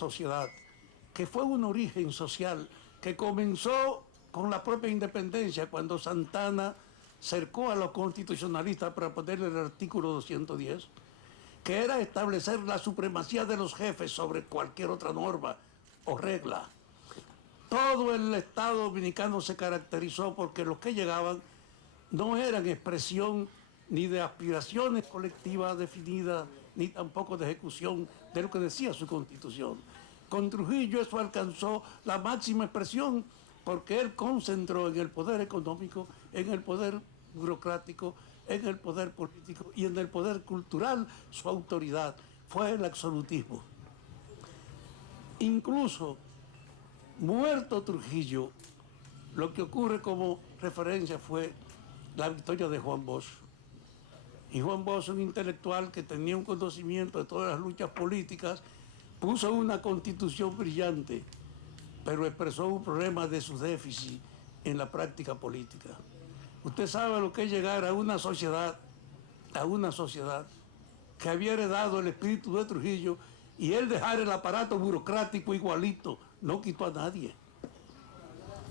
sociedad, que fue un origen social que comenzó con la propia independencia, cuando Santana cercó a los constitucionalistas para ponerle el artículo 210, que era establecer la supremacía de los jefes sobre cualquier otra norma o regla. Todo el Estado dominicano se caracterizó porque los que llegaban no eran expresión ni de aspiraciones colectivas definidas, ni tampoco de ejecución de lo que decía su Constitución. Con Trujillo eso alcanzó la máxima expresión porque él concentró en el poder económico, en el poder burocrático, en el poder político y en el poder cultural su autoridad. Fue el absolutismo. Incluso muerto Trujillo, lo que ocurre como referencia fue la victoria de Juan Bosch. Y Juan Bosch, un intelectual que tenía un conocimiento de todas las luchas políticas, puso una constitución brillante, pero expresó un problema de su déficit en la práctica política. Usted sabe lo que es llegar a una sociedad que había heredado el espíritu de Trujillo y él dejar el aparato burocrático igualito, no quitó a nadie.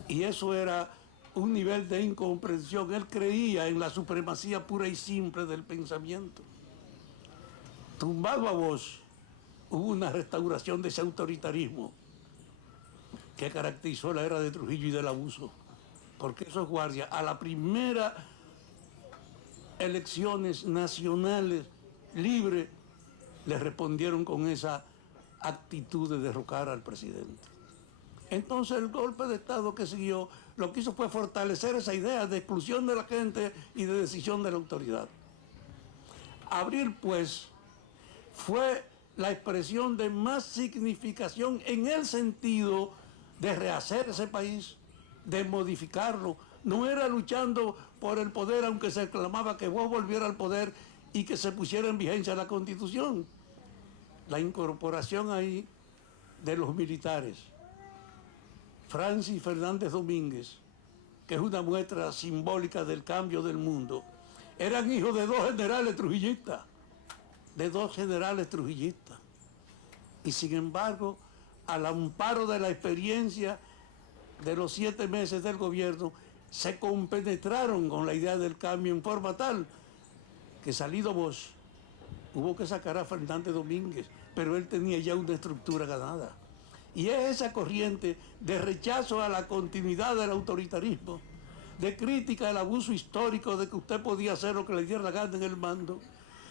Y eso era un nivel de incomprensión. Él creía en la supremacía pura y simple del pensamiento. Tumbado a Bosch, hubo una restauración de ese autoritarismo que caracterizó la era de Trujillo y del abuso. Porque esos guardias, a la primera elecciones nacionales libres, le respondieron con esa actitud de derrocar al presidente. Entonces el golpe de Estado que siguió lo que hizo fue fortalecer esa idea de exclusión de la gente y de decisión de la autoridad. Abril, pues, fue la expresión de más significación en el sentido de rehacer ese país, de modificarlo. No era luchando por el poder, aunque se clamaba que vos volviera al poder y que se pusiera en vigencia la Constitución. La incorporación ahí de los militares. Francis Fernández Domínguez, que es una muestra simbólica del cambio del mundo, eran hijos de dos generales trujillistas, Y sin embargo, al amparo de la experiencia de los 7 meses del gobierno, se compenetraron con la idea del cambio en forma tal que, salido Bosch, hubo que sacar a Fernández Domínguez, pero él tenía ya una estructura ganada. Y es esa corriente de rechazo a la continuidad del autoritarismo, de crítica al abuso histórico de que usted podía hacer lo que le diera la gana en el mando,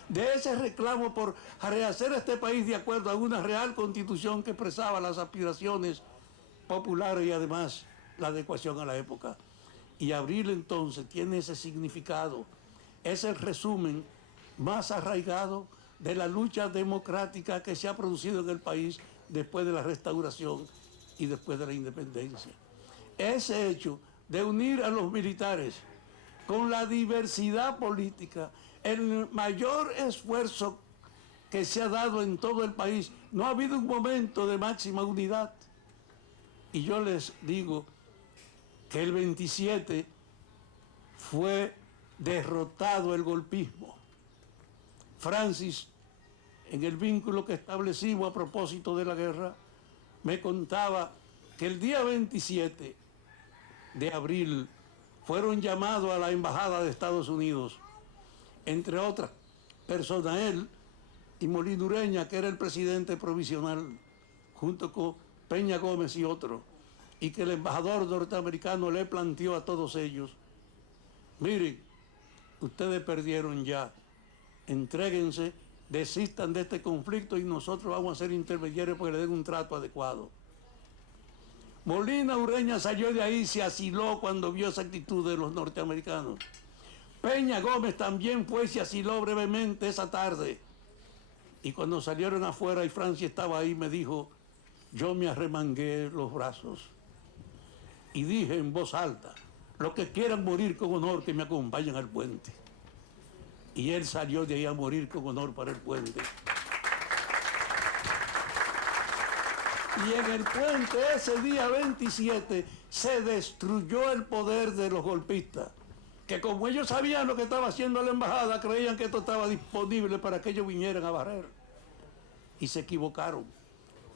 de ese reclamo por rehacer este país de acuerdo a una real constitución que expresaba las aspiraciones populares y además la adecuación a la época. Y Abril entonces tiene ese significado, es el resumen más arraigado de la lucha democrática que se ha producido en el país después de la restauración y después de la independencia. Ese hecho de unir a los militares con la diversidad política, el mayor esfuerzo que se ha dado en todo el país, no ha habido un momento de máxima unidad. Y yo les digo que el 27 fue derrotado el golpismo. Francis, en el vínculo que establecimos a propósito de la guerra, me contaba que el día 27 de abril fueron llamados a la embajada de Estados Unidos, entre otras personas, él y Molina Ureña, que era el presidente provisional, junto con Peña Gómez y otros, y que el embajador norteamericano le planteó a todos ellos: miren, ustedes perdieron ya, entréguense, desistan de este conflicto y nosotros vamos a ser intermediarios para que le den un trato adecuado. Molina Ureña salió de ahí y se asiló cuando vio esa actitud de los norteamericanos. Peña Gómez también fue y se asiló brevemente esa tarde. Y cuando salieron afuera y Francia estaba ahí, me dijo: yo me arremangué los brazos y dije en voz alta: los que quieran morir con honor, que me acompañen al puente. Y él salió de ahí a morir con honor para el puente. Y en el puente, ese día 27, se destruyó el poder de los golpistas, que como ellos sabían lo que estaba haciendo la embajada, creían que esto estaba disponible para que ellos vinieran a barrer. Y se equivocaron.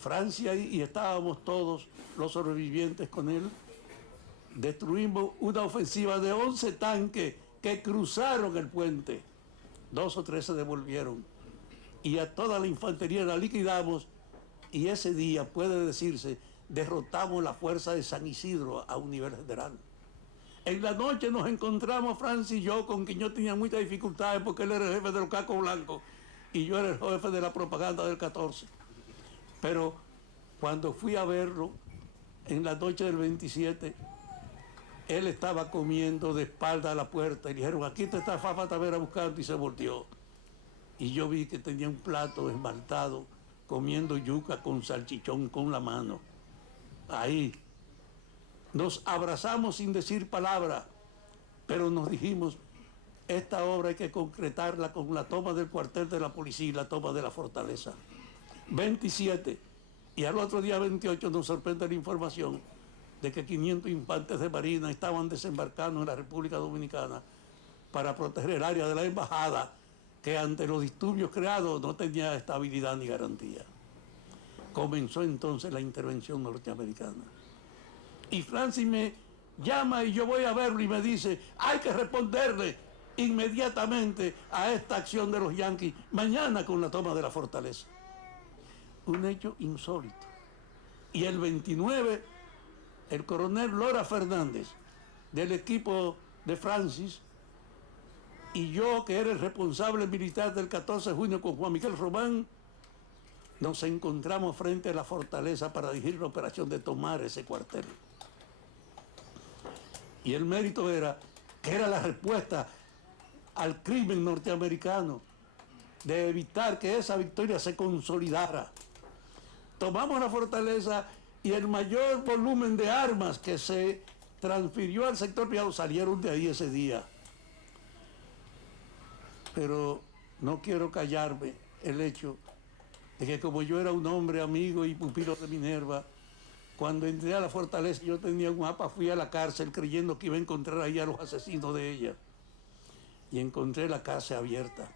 Francia y estábamos todos los sobrevivientes con él. Destruimos una ofensiva de 11 tanques que cruzaron el puente. 2 o 3 se devolvieron. Y a toda la infantería la liquidamos. Y ese día, puede decirse, derrotamos la fuerza de San Isidro a un nivel general. En la noche nos encontramos Francis y yo, con quien yo tenía muchas dificultades porque él era el jefe de los cascos blancos y yo era el jefe de la propaganda del 14. Pero cuando fui a verlo, en la noche del 27, él estaba comiendo de espalda a la puerta y dijeron, aquí te está Fafa Tavera buscando, y se volteó. Y yo vi que tenía un plato esmaltado, comiendo yuca con salchichón con la mano. Ahí nos abrazamos sin decir palabra, pero nos dijimos, esta obra hay que concretarla con la toma del cuartel de la policía y la toma de la fortaleza. 27, y al otro día 28 nos sorprende la información de que 500 infantes de marina estaban desembarcando en la República Dominicana para proteger el área de la embajada, que ante los disturbios creados no tenía estabilidad ni garantía. Comenzó entonces la intervención norteamericana. Y Francis me llama y yo voy a verlo y me dice, hay que responderle inmediatamente a esta acción de los yanquis mañana con la toma de la fortaleza. Un hecho insólito. Y el 29, el coronel Lora Fernández, del equipo de Francis, y yo, que era el responsable militar del 14 de junio con Juan Miguel Román, nos encontramos frente a la fortaleza para dirigir la operación de tomar ese cuartel. Y el mérito era que era la respuesta al crimen norteamericano de evitar que esa victoria se consolidara. Tomamos la fortaleza y el mayor volumen de armas que se transfirió al sector privado salieron de ahí ese día. Pero no quiero callarme el hecho de que como yo era un hombre amigo y pupilo de Minerva, cuando entré a la fortaleza yo tenía un mapa, fui a la cárcel creyendo que iba a encontrar ahí a los asesinos de ella. Y encontré la cárcel abierta.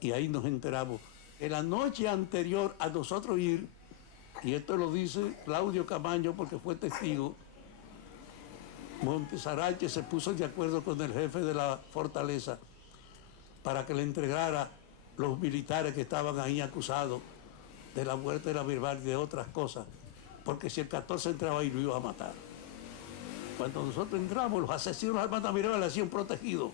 Y ahí nos enteramos. En la noche anterior a nosotros ir, y esto lo dice Claudio Camaño porque fue testigo, Montesarache se puso de acuerdo con el jefe de la fortaleza para que le entregara los militares que estaban ahí acusados de la muerte de la Birbar y de otras cosas, porque si el 14 entraba ahí lo iba a matar. Cuando nosotros entramos, los asesinos de Armanda Mirabal le hacían protegido,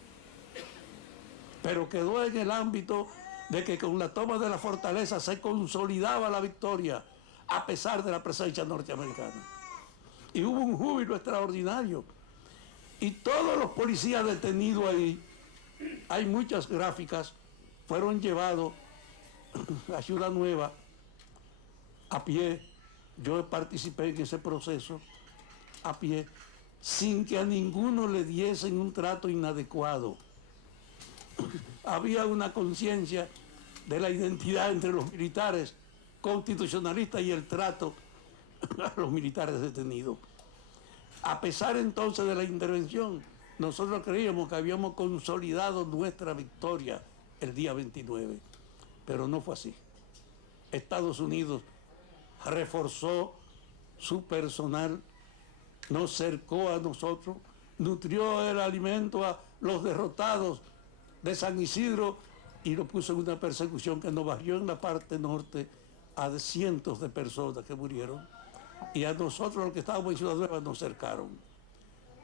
pero quedó en el ámbito de que con la toma de la fortaleza se consolidaba la victoria a pesar de la presencia norteamericana. Y hubo un júbilo extraordinario. Y todos los policías detenidos ahí, hay muchas gráficas, fueron llevados a Ciudad Nueva a pie. Yo participé en ese proceso a pie, sin que a ninguno le diesen un trato inadecuado. Había una conciencia de la identidad entre los militares constitucionalistas y el trato a los militares detenidos. A pesar entonces de la intervención, nosotros creíamos que habíamos consolidado nuestra victoria el día 29, pero no fue así. Estados Unidos reforzó su personal, nos cercó a nosotros, nutrió el alimento a los derrotados de San Isidro y lo puso en una persecución que nos bajó en la parte norte a cientos de personas que murieron, y a nosotros los que estábamos en Ciudad Nueva nos cercaron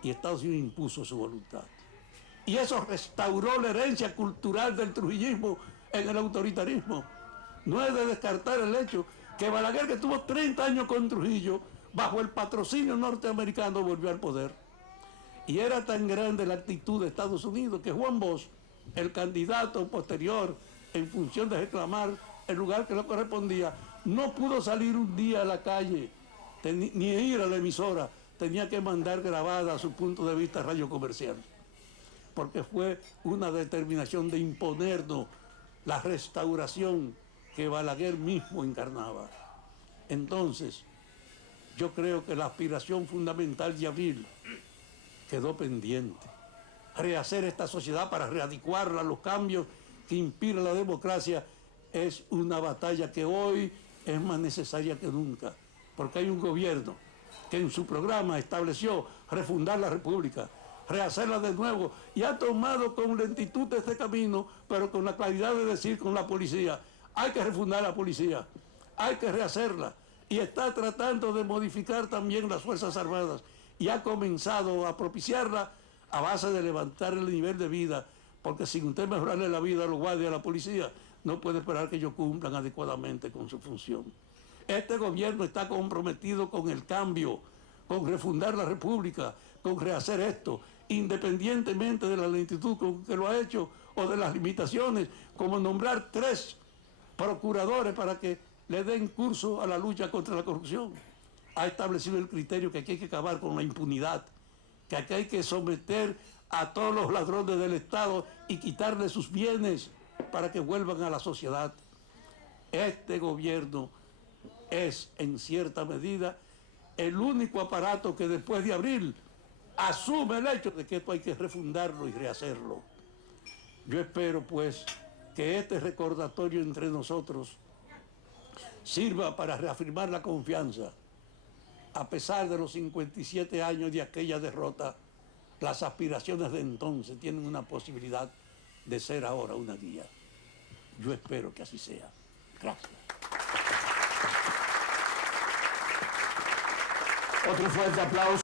y Estados Unidos impuso su voluntad. Y eso restauró la herencia cultural del trujillismo en el autoritarismo. No es de descartar el hecho que Balaguer, que tuvo 30 años con Trujillo, bajo el patrocinio norteamericano volvió al poder. Y era tan grande la actitud de Estados Unidos que Juan Bosch, el candidato posterior en función de reclamar el lugar que le correspondía, no pudo salir un día a la calle, ni ir a la emisora, tenía que mandar grabada a su punto de vista radio comercial, porque fue una determinación de imponernos la restauración que Balaguer mismo encarnaba. Entonces, yo creo que la aspiración fundamental de Abril quedó pendiente. Rehacer esta sociedad para readecuarla a los cambios que inspira la democracia es una batalla que hoy es más necesaria que nunca, porque hay un gobierno que en su programa estableció refundar la República, rehacerla de nuevo, y ha tomado con lentitud este camino, pero con la claridad de decir con la policía, hay que refundar la policía, hay que rehacerla, y está tratando de modificar también las Fuerzas Armadas, y ha comenzado a propiciarla a base de levantar el nivel de vida, porque sin usted mejorarle la vida a los guardias y a la policía, no puede esperar que ellos cumplan adecuadamente con su función. Este gobierno está comprometido con el cambio, con refundar la República, con rehacer esto, independientemente de la lentitud con que lo ha hecho o de las limitaciones, como nombrar 3 procuradores para que le den curso a la lucha contra la corrupción. Ha establecido el criterio que aquí hay que acabar con la impunidad, que aquí hay que someter a todos los ladrones del Estado y quitarles sus bienes para que vuelvan a la sociedad. Este gobierno es, en cierta medida, el único aparato que después de abril asume el hecho de que esto hay que refundarlo y rehacerlo. Yo espero, pues, que este recordatorio entre nosotros sirva para reafirmar la confianza. A pesar de los 57 años de aquella derrota, las aspiraciones de entonces tienen una posibilidad de ser ahora una guía. Yo espero que así sea. Gracias. Otro fuerte aplauso.